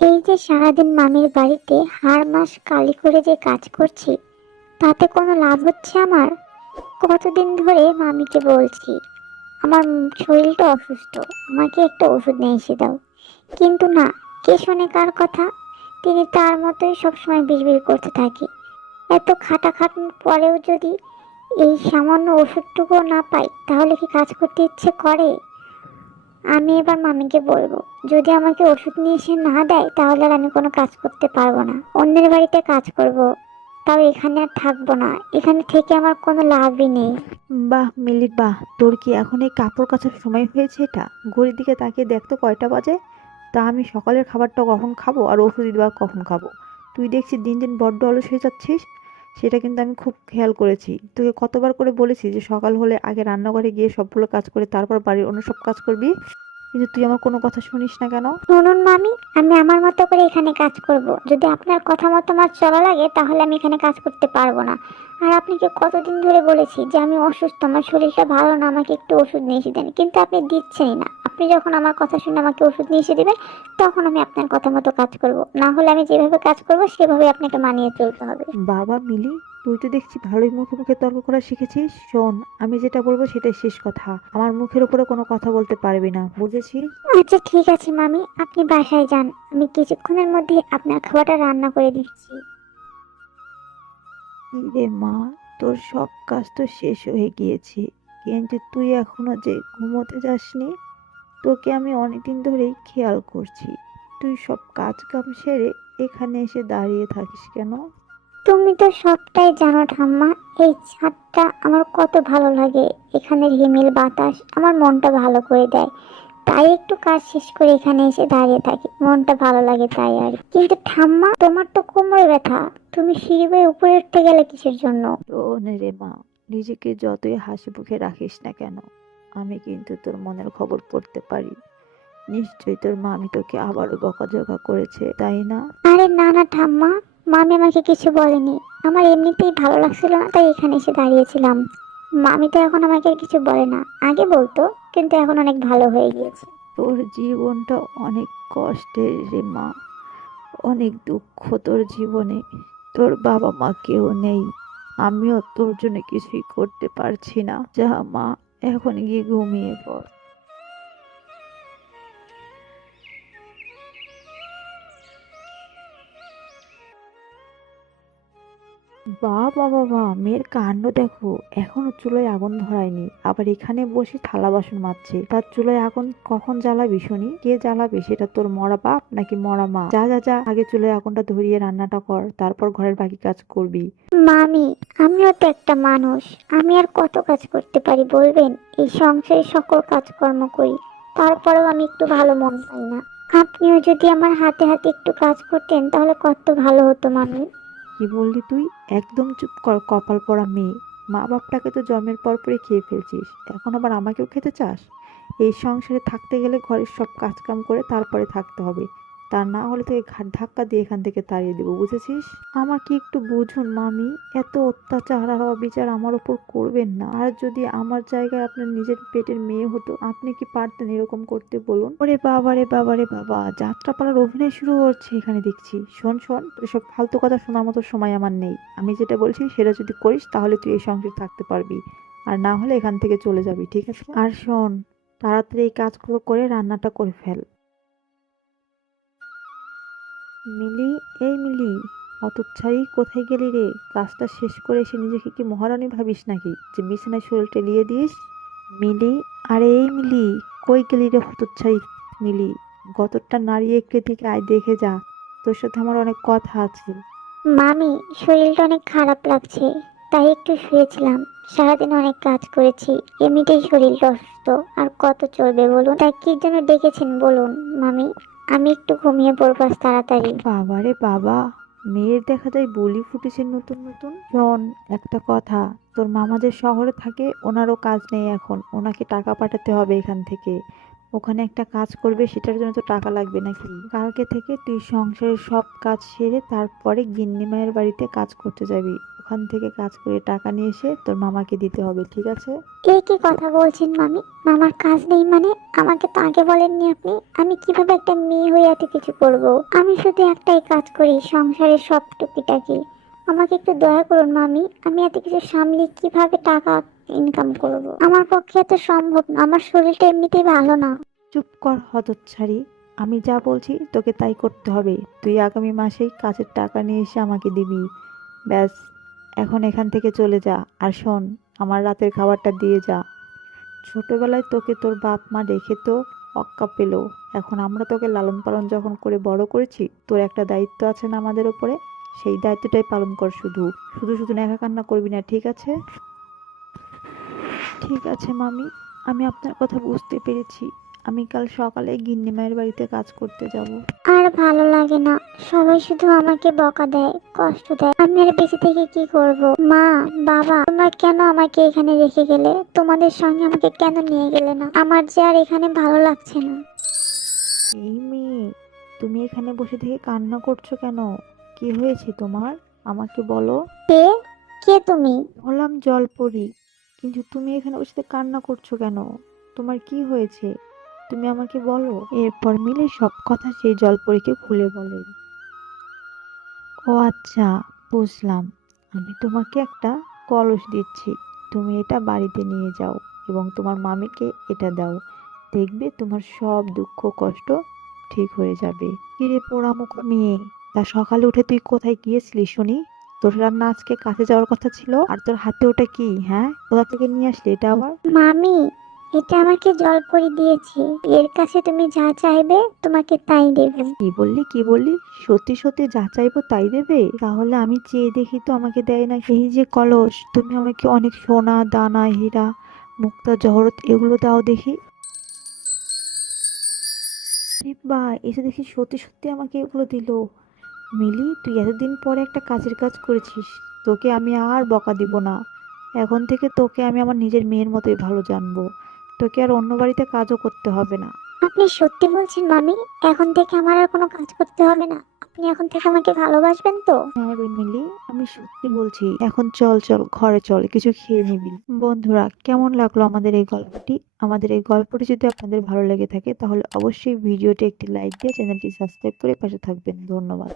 এই যে সারাদিন মামির বাড়িতে হাড় মাস কালি করে যে কাজ করছি, তাতে কোনো লাভ হচ্ছে আমার? কতদিন ধরে মামিকে বলছি আমার শরীরটা অসুস্থ, আমাকে একটা ওষুধ নিয়ে এসে দাও। কিন্তু না, কে শোনে কার কথা? তিনি তার মতোই সবসময় বিড়বিড় করতে থাকে। এত খাটাখাটনির পরেও যদি এই সামান্য ওষুধটুকুও না পাই, তাহলে কি কাজ করতে ইচ্ছে করে? আমি এবার মামিকে বলবো, যদি আমাকে ওষুধ নিয়ে এসে না দেয় তাহলে আর আমি কোনো কাজ করতে পারবো না, অন্যের বাড়িতে কাজ করব। তাও এখানে আর থাকবো না, এখানে থেকে আমার কোনো লাভই নেই। বাহ মিলি বাহ, তোর কি এখন এই কাপড় কাচার সময় হয়েছে? এটা ঘড়ির দিকে তাকিয়ে দেখ তো কয়টা বাজে। তা আমি সকালের খাবারটা কখন খাবো আর ওষুধ বা কখন খাবো? তুই দেখছি দিন দিন বড্ড অলস হয়ে যাচ্ছিস। সেটা কিন্তু আমি খুব খেয়াল করেছি। তোকে কতবার করে বলেছি যে সকাল হলে আগে রান্নাঘরে গিয়ে সবগুলো কাজ করে তারপর বাড়ির অন্য সব কাজ করবি, কিন্তু তুই আমার কোনো কথা শুনিস না কেন? শুনুন মামি, আমি আমার মতো করে এখানে কাজ করব। যদি আপনার কথা মতো আমার চলা লাগে তাহলে আমি এখানে কাজ করতে পারবো না। আর আপনাকে কতদিন ধরে বলেছি যে আমি অসুস্থ, আমার শরীরটা ভালো না, আমাকে একটু ওষুধ নিয়ে এসে দেন, কিন্তু আপনি দিচ্ছেনই না। আপনি যখন আমার কথা শুনে আমাকে ওষুধ নিয়ে এসে দেবেন, তখন আমি আপনার কথা মতো কাজ করব। না হলে আমি যেভাবে কাজ করব সেভাবে আপনাকে মানিয়ে চলতে হবে। বাবা মিলি, তুই তো দেখছি ভালোই মুখে মুখে তর্ক করা শিখেছিস। শোন, আমি যেটা বলবো সেটাই শেষ কথা। আমার মুখের উপরে কোনো কথা বলতে পারবি না, বুঝেছিস? আচ্ছা ঠিক আছে মামি, আপনি বাসায় যান, আমি কিছুক্ষণের মধ্যে আপনার খাবারটা রান্না করে দিচ্ছি। রে মা, তোর সব কাজ তো শেষ হয়ে গিয়েছে, কিন্তু তুই এখনো যে ঘুমোতে যাসনি। তোকে আমি অনেকদিন ধরেই খেয়াল করছি। তুই সব কাজ কাম সেরে এখানে এসে দাঁড়িয়ে থাকিস কেন? তুমি তো সবটাই জানো ঠাম্মা, এই ছাদটা আমার কত ভালো লাগে। এখানের হিমেল বাতাস আমার মনটা ভালো করে দেয়। তাই একটু কাজ শেষ করে এখানে এসে দাঁড়িয়ে থাকি, মনটা ভালো লাগে তাই। আর কিন্তু ঠাম্মা, তোমার তো কোমরে ব্যথা, তুমি সিঁড়ি বেয়ে উপরে উঠতে গেলে কিসের জন্য? শোন রে মা, নিজেকে যতই হাসি মুখে রাখিস না কেন, আমি কিন্তু তোর মনের খবর পড়তে পারি। নিশ্চয়ই তোর মামি তোকে আবারও বকাঝকা করেছে, তাই না? আরে না না ঠাম্মা, মামি আমাকে কিছু বলেনি। আমার এমনিতেই ভালো লাগছিল না, তাই এখানে এসে দাঁড়িয়েছিলাম। মামি তো এখন আমাকে আর কিছু বলে না, আগে বলতো, কিন্তু এখন অনেক ভালো হয়ে গিয়েছে। তোর জীবনটা অনেক কষ্টের রে মা, অনেক দুঃখ তোর জীবনে। তোর বাবা মা কেউ নেই, আমিও তোর জন্য কিছুই করতে পারছি না। যা মা, এখন গিয়ে ঘুমিয়ে পড়। বাহ বাবা বাহ, মেয়ের কাণ্ড দেখো, এখনো চুলোয় আগুন ধরায়নি, আবার এখানে বসে থালা বাসন মাজছে। তার চুলোয় আগুন কখন জ্বালাবি শুনি? কে জ্বালাবে সেটা? তোর মরা বাপ নাকি মরা মা? যা যা যা, আগে চুলোয় আগুনটা ধরিয়ে রান্নাটা কর, তারপর ঘরের বাকি কাজ করবি। মামি, আমিও তো একটা মানুষ, আমি আর কত কাজ করতে পারি বলবেন? এই সংসারে সকল কাজকর্ম করি, তারপরেও আমি একটু ভালো মন পাই না। আপনিও যদি আমার হাতে হাতে একটু কাজ করতেন তাহলে কত ভালো হতো মামি। কি বললি তুই? একদম চুপ কর, কপাল পড়া মেয়ে। মা বাপটাকে তো জন্মের পর পরে খেয়ে ফেলছিস, এখন আবার আমাকেও খেতে চাস? এই সংসারে থাকতে গেলে ঘরের সব কাজ কাম করে তারপরে থাকতে হবে, তা না হলে তোকে ঘাট ধাক্কা দিয়ে এখান থেকে তাড়িয়ে দেবো, বুঝেছিস? আমাকে একটু বুঝুন মামি, এত অত্যাচার আর অবিচার আমার ওপর করবেন না। আর যদি আমার জায়গায় আপনার নিজের পেটের মেয়ে হতো, আপনি কি পারতেন এরকম করতে বলুন? ওরে বাবা রে বাবা রে বাবা, যাত্রাপালার অভিনয় শুরু হচ্ছে এখানে দেখছি। শোন শোন, তোর সব ফালতু কথা শোনার মতো সময় আমার নেই। আমি যেটা বলছি সেটা যদি করিস তাহলে তুই এই সংসারে থাকতে পারবি, আর না হলে এখান থেকে চলে যাবি, ঠিক আছে? আর শোন, তাড়াতাড়ি এই কাজগুলো করে রান্নাটা করে ফেল। মিলি, এই মিলি, হতচ্ছাড়ি কোথায় গেলি রে? কাজটা শেষ করে এসে নিজেকে কি মহারানী ভাবিস নাকি যে বিছানায় শরীর টেলিয়ে দিস? মিলি, আরে এই মিলি, কই গেলি রে হতচ্ছাড়ি? মিলি, গতরটা নাড়িয়ে একটু দিকে আয়, দেখে যা, তোর সাথে আমার অনেক কথা আছে। মামি, শরীরটা অনেক খারাপ লাগছে, তাই একটু শুয়েছিলাম। সারাদিন অনেক কাজ করেছি, এমনিতেই শরীরটা অসুস্থ। আর কত চলবে বলুন? তাই কি জন্য ডেকেছেন বলুন মামি? আমি একটু ঘুমিয়ে পড়বো আজ তাড়াতাড়ি। বাবারে বাবা, মেয়ের দেখা যায় বলি ফুটেছে নতুন নতুন। শোন, একটা কথা, তোর মামা যে শহরে থাকে ওনারও কাজ নেই এখন, ওনাকে টাকা পাঠাতে হবে এখান থেকে। ওখানে একটা কাজ করবে, সেটার জন্য তো টাকা লাগবে নাকি? কালকে থেকে তুই সংসারের সব কাজ সেরে তারপরে গিন্নি মায়ের বাড়িতে কাজ করতে যাবি। ওখান থেকে কাজ করে টাকা নিয়ে এসে তোর মামাকে দিতে হবে, ঠিক আছে? এই কি কথা বলছেন মামি? মামার কাজ নেই মানে? আমাকে তো আগে বলেননি আপনি। আমি কিভাবে একটা মেয়ে হয়ে এত কিছু করব? আমি শুধু একটাই কাজ করি, সংসারের সব টুকিটাকি। আমাকে একটু দয়া করুন মামি। আমি এত কিছু সামলে কিভাবে টাকা ইনকাম করব? আমার পক্ষে এত সম্ভব না, আমার শরীরটা এমনিতেই ভালো না। চুপ কর হতচ্ছাড়ি, আমি যা বলছি তোকে তাই করতে হবে। তুই আগামী মাসেই কাজের টাকা নিয়ে এসে আমাকে দিবি, ব্যাস। এখন এখান থেকে চলে যা। আর শোন, আমার রাতের খাবারটা দিয়ে যা। ছোটবেলায় তোকে তোর বাপ মা রেখে তো অক্কা পেল, এখন আমরা তোকে লালন পালন যখন করে বড় করেছি, তোর একটা দায়িত্ব আছে না আমাদের উপরে? সেই দায়িত্বটাই পালন কর। শুধু শুধু শুধু নেখা কান্না করবি না, ঠিক আছে? ঠিক আছে মামি, আমি আপনার কথা বুঝতে পেরেছি। আমি কাল সকালে গিন্নি মায়ের বাড়িতে কাজ করতে যাব। আর ভালো লাগে না, সবাই শুধু আমাকে বকা দেয়, কষ্ট দেয়। আমি আর বেঁচে থেকে কি করব? মা, বাবা, তোমরা কেন আমাকে এখানে রেখে গেলে? তোমাদের সঙ্গে আমাকে কেন নিয়ে গেলে না? আমার যে আর এখানে ভালো লাগছে না। এই মেয়ে, তুমি এখানে বসে থেকে কান্না করছো কেন? কি হয়েছে তোমার? আমাকে বলো। কে? কে তুমি? হলাম জলপরি, কিন্তু তুমি এখানে বসে থেকে কান্না করছো কেন? তোমার কি হয়েছে? তুমি আমাকে বলো। এরপর মিলে সব কথা সেই জলপরীকে খুলে বলে। ও আচ্ছা, বুঝলাম। আমি তোমাকে একটা কলস দিচ্ছি, তুমি এটা বাড়িতে নিয়ে যাও এবং তোমার মামিকে এটা দাও। দেখবে তোমার সব দুঃখ কষ্ট ঠিক হয়ে যাবে। কিরে পোড়ামুখ মেয়ে, তা সকালে উঠে তুই কোথায় গিয়েছিলি শুনি? তোর রান্না আজকে কাছে যাওয়ার কথা ছিল, আর তোর হাতে ওটা কি? হ্যাঁ, কোথা থেকে নিয়ে আসলি এটা আবার? মামি, এটা আমাকে জলপরি দিয়েছে। এর কাছে তুমি যা চাইবে তোমাকে তাই দেবে। কি বললি, কি বললি? সত্যি সত্যি যা চাইবো তাই দেবে? তাহলে আমি চেয়ে দেখি তো আমাকে দেয় না। এই যে কলস, তুমি আমাকে অনেক সোনা দানা হীরা মুক্তা জহরত এগুলো দাও দেখি। আরে বা, এসে দেখি সত্যি সত্যি আমাকে এগুলো দিল। মিলি, তুই এতদিন পরে একটা কাজের কাজ করেছিস, তোকে আমি আর বকা দিব না। এখন থেকে তোকে আমি আমার নিজের মেয়ের মতোই ভালো জানবো। তোকে আর অন্য বাড়িতে কাজও করতে হবে না। আপনি সত্যি বলছেন মামি? এখন থেকে আমার আর কোনো কাজ করতে হবে না? আপনি এখন থেকে আমাকে ভালোবাসবেন তো? হ্যাঁ রে মিলি, আমি সত্যি বলছি। এখন চল চল, ঘরে চল, কিছু খেয়ে নিবি। বন্ধুরা, কেমন লাগলো আমাদের এই গল্পটি? আমাদের এই গল্পটি যদি আপনাদের ভালো লেগে থাকে তাহলে অবশ্যই ভিডিওটি একটি লাইক দিয়ে চ্যানেলটি সাবস্ক্রাইব করে পাশে থাকবেন। ধন্যবাদ।